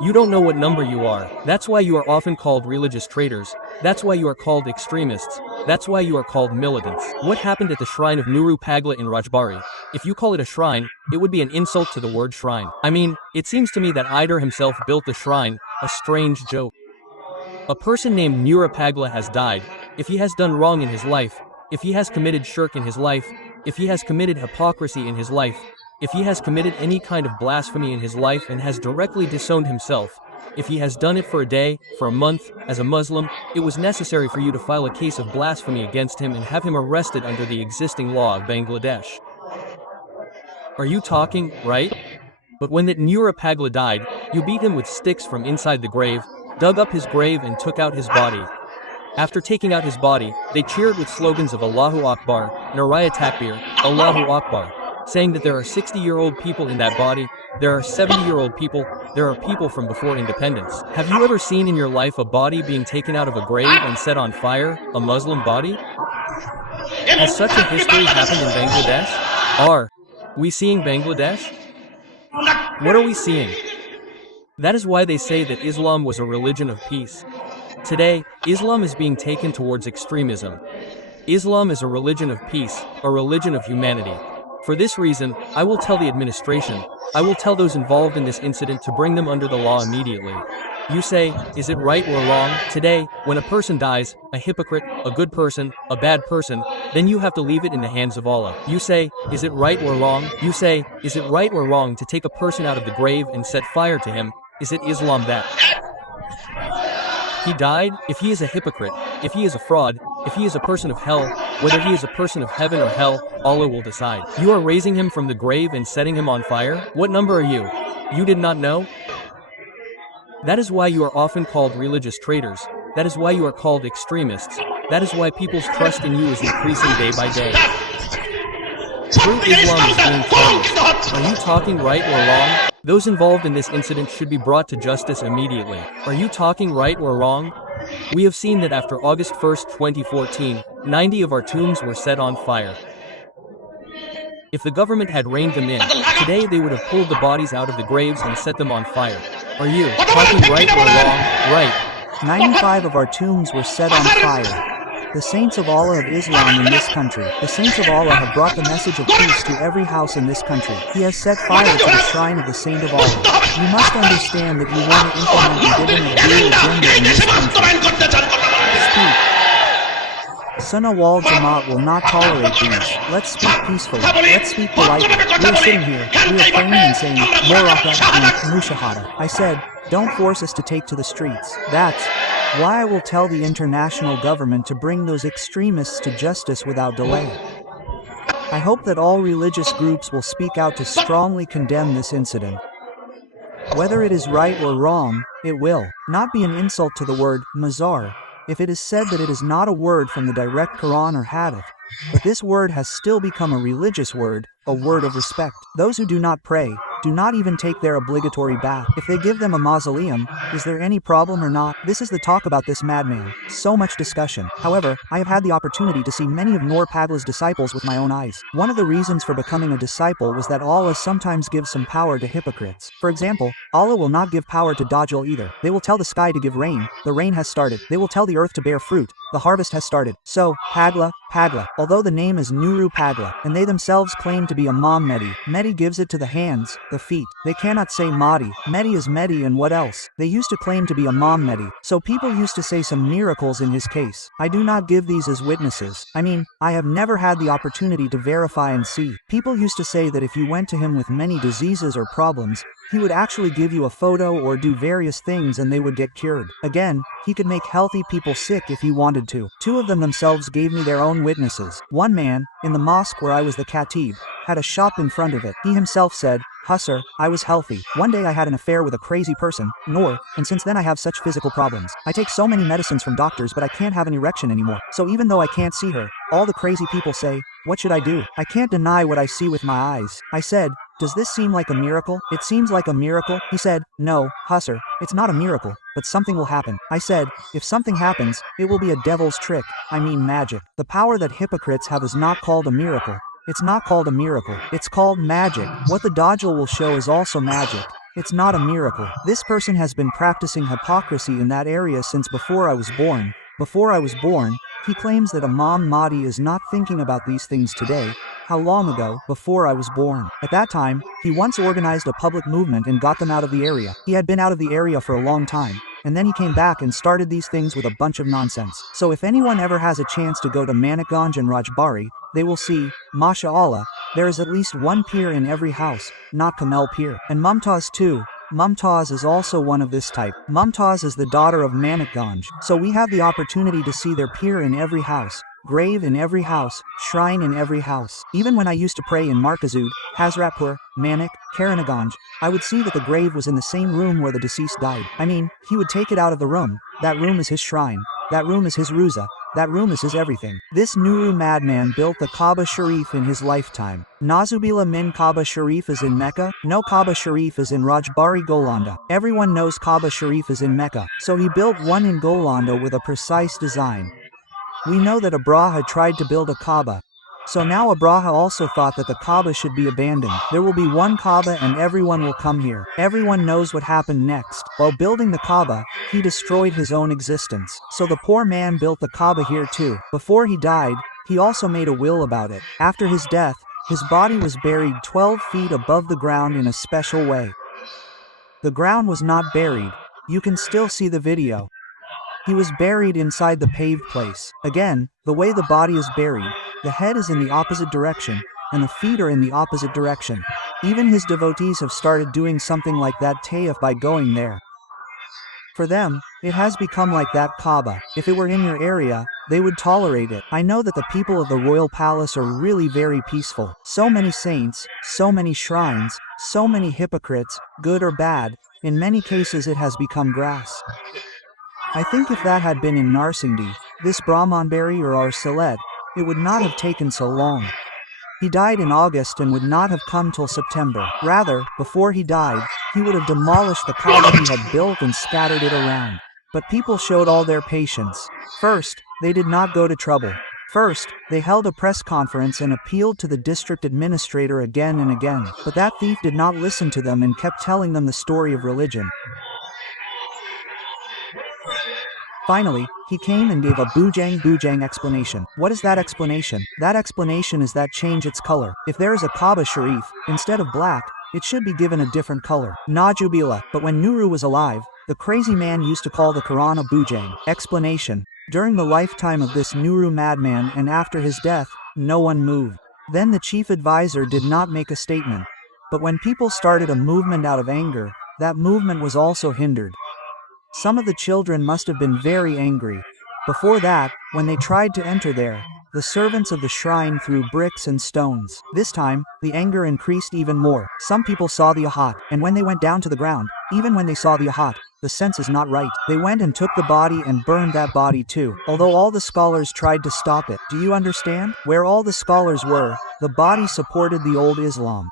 You don't know what number you are. That's why you are often called religious traitors. That's why you are called extremists. That's why you are called militants. What happened at the shrine of Nuru Pagla in Rajbari? If you call it a shrine, it would be an insult to the word shrine. I mean, it seems to me that Ider himself built the shrine, a strange joke. A person named Nura Pagla has died. If he has done wrong in his life, if he has committed shirk in his life, if he has committed hypocrisy in his life, if he has committed any kind of blasphemy in his life and has directly disowned himself, if he has done it for a day, for a month, as a Muslim, it was necessary for you to file a case of blasphemy against him and have him arrested under the existing law of Bangladesh. Are you talking, right? But when that Nura Pagla died, you beat him with sticks from inside the grave, dug up his grave and took out his body. After taking out his body, they cheered with slogans of Allahu Akbar, Naraya Takbir, Allahu Akbar, saying that there are 60-year-old people in that body, there are 70-year-old people, there are people from before independence. Have you ever seen in your life a body being taken out of a grave and set on fire, a Muslim body? Has such a history happened in Bangladesh? Are we seeing Bangladesh? What are we seeing? That is why they say that Islam was a religion of peace. Today, Islam is being taken towards extremism. Islam is a religion of peace, a religion of humanity. For this reason, I will tell the administration, I will tell those involved in this incident to bring them under the law immediately. You say, is it right or wrong? Today, when a person dies, a hypocrite, a good person, a bad person, then you have to leave it in the hands of Allah. You say, is it right or wrong? You say, is it right or wrong to take a person out of the grave and set fire to him? Is it Islam that he died? If he is a hypocrite, if he is a fraud, if he is a person of hell, whether he is a person of heaven or hell, Allah will decide. You are raising him from the grave and setting him on fire? What number are you? You did not know? That is why you are often called religious traitors. That is why you are called extremists. That is why people's trust in you is increasing day by day. True Islam is being closed. Are you talking right or wrong? Those involved in this incident should be brought to justice immediately. Are you talking right or wrong? We have seen that after August 1st, 2014, 90 of our tombs were set on fire. If the government had reined them in, today they would have pulled the bodies out of the graves and set them on fire. Are you talking right or wrong? Right. 95 of our tombs were set on fire. The saints of Allah of Islam in this country, the saints of Allah have brought the message of peace to every house in this country. He has set fire to the shrine of the saint of Allah. You must understand that you want to implement the Divine Ideal agenda in this country. Speak. Sunnah wal Jamaat will not tolerate these. Let's speak peacefully. Let's speak politely. We are sitting here, we are praying and saying, Moraka and Mushahada. I said, don't force us to take to the streets. That's why I will tell the international government to bring those extremists to justice without delay. I hope that all religious groups will speak out to strongly condemn this incident. Whether it is right or wrong, it will not be an insult to the word mazar if it is said that it is not a word from the direct Quran or Hadith, but this word has still become a religious word, a word of respect. Those who do not pray, do not even take their obligatory bath. If they give them a mausoleum, is there any problem or not? This is the talk about this madman. So much discussion. However, I have had the opportunity to see many of Nur Pagla's disciples with my own eyes. One of the reasons for becoming a disciple was that Allah sometimes gives some power to hypocrites. For example, Allah will not give power to Dajjal either. They will tell the sky to give rain, the rain has started. They will tell the earth to bear fruit, the harvest has started. So, Pagla, although the name is Nuru Pagla, and they themselves claim to be Imam Mehdi, Mehdi gives it to the hands, the feet. They cannot say Mahdi. Mehdi is Mehdi and what else? They used to claim to be Imam Mehdi, so people used to say some miracles in his case. I do not give these as witnesses. I mean, I have never had the opportunity to verify and see. People used to say that if you went to him with many diseases or problems, he would actually give you a photo or do various things and they would get cured. Again, he could make healthy people sick if he wanted to. Two of them themselves gave me their own witnesses. One man, in the mosque where I was the khatib, had a shop in front of it. He himself said, Husser, I was healthy. One day I had an affair with a crazy person, Noor, and since then I have such physical problems. I take so many medicines from doctors but I can't have an erection anymore. So even though I can't see her, all the crazy people say, what should I do? I can't deny what I see with my eyes. I said, does this seem like a miracle? It seems like a miracle. He said, no, Husser, it's not a miracle, but something will happen. I said, if something happens, it will be a devil's trick, I mean magic. The power that hypocrites have is not called a miracle. It's not called a miracle. It's called magic. What the Dajjal will show is also magic. It's not a miracle. This person has been practicing hypocrisy in that area since before I was born. Before I was born, he claims that Imam Mahdi is not thinking about these things today. How long ago, before I was born? At that time, he once organized a public movement and got them out of the area. He had been out of the area for a long time, and then he came back and started these things with a bunch of nonsense. So if anyone ever has a chance to go to Manikganj and Rajbari, they will see, MashaAllah, there is at least one pir in every house, not Kamel Pir. And Mumtaz too. Mumtaz is also one of this type. Mumtaz is the daughter of Manikganj, so we have the opportunity to see their pir in every house, grave in every house, shrine in every house. Even when I used to pray in Markazud, Hazratpur, Manik, Karanaganj, I would see that the grave was in the same room where the deceased died. I mean, he would take it out of the room. That room is his shrine. That room is his ruza. That room is his everything. This Nuru madman built the Kaaba Sharif in his lifetime. Nazubila min Kaaba Sharif is in Mecca? No, Kaaba Sharif is in Rajbari Golanda. Everyone knows Kaaba Sharif is in Mecca, so he built one in Golanda with a precise design. We know that Abraha tried to build a Kaaba. So now Abraha also thought that the Kaaba should be abandoned. There will be one Kaaba and everyone will come here. Everyone knows what happened next. While building the Kaaba, he destroyed his own existence. So the poor man built the Kaaba here too. Before he died, he also made a will about it. After his death, his body was buried 12 feet above the ground in a special way. The ground was not buried. You can still see the video. He was buried inside the paved place. Again, the way the body is buried, the head is in the opposite direction, and the feet are in the opposite direction. Even his devotees have started doing something like that tayaf by going there. For them, it has become like that Kaaba. If it were in your area, they would tolerate it. I know that the people of the royal palace are really very peaceful. So many saints, so many shrines, so many hypocrites, good or bad. In many cases it has become grass. I think if that had been in Narsingdi, this Brahmanbari or Arsalet, it would not have taken so long. He died in August and would not have come till September. Rather, before he died, he would have demolished the Kaaba he had built and scattered it around. But people showed all their patience. First, they did not go to trouble. First, they held a press conference and appealed to the district administrator again and again. But that thief did not listen to them and kept telling them the story of religion. Finally, he came and gave a bujang explanation. What is that explanation? That explanation is that change its color. If there is a Kaaba Sharif, instead of black, it should be given a different color. Najubila. But when Nuru was alive, the crazy man used to call the Quran a bujang. Explanation. During the lifetime of this Nuru madman and after his death, no one moved. Then the chief advisor did not make a statement. But when people started a movement out of anger, that movement was also hindered. Some of the children must have been very angry. Before that, when they tried to enter there, the servants of the shrine threw bricks and stones. This time, the anger increased even more. Some people saw the Ahad, and when they went down to the ground, even when they saw the Ahad, the sense is not right. They went and took the body and burned that body too. Although all the scholars tried to stop it. Do you understand? Where all the scholars were, the body supported the old Islam.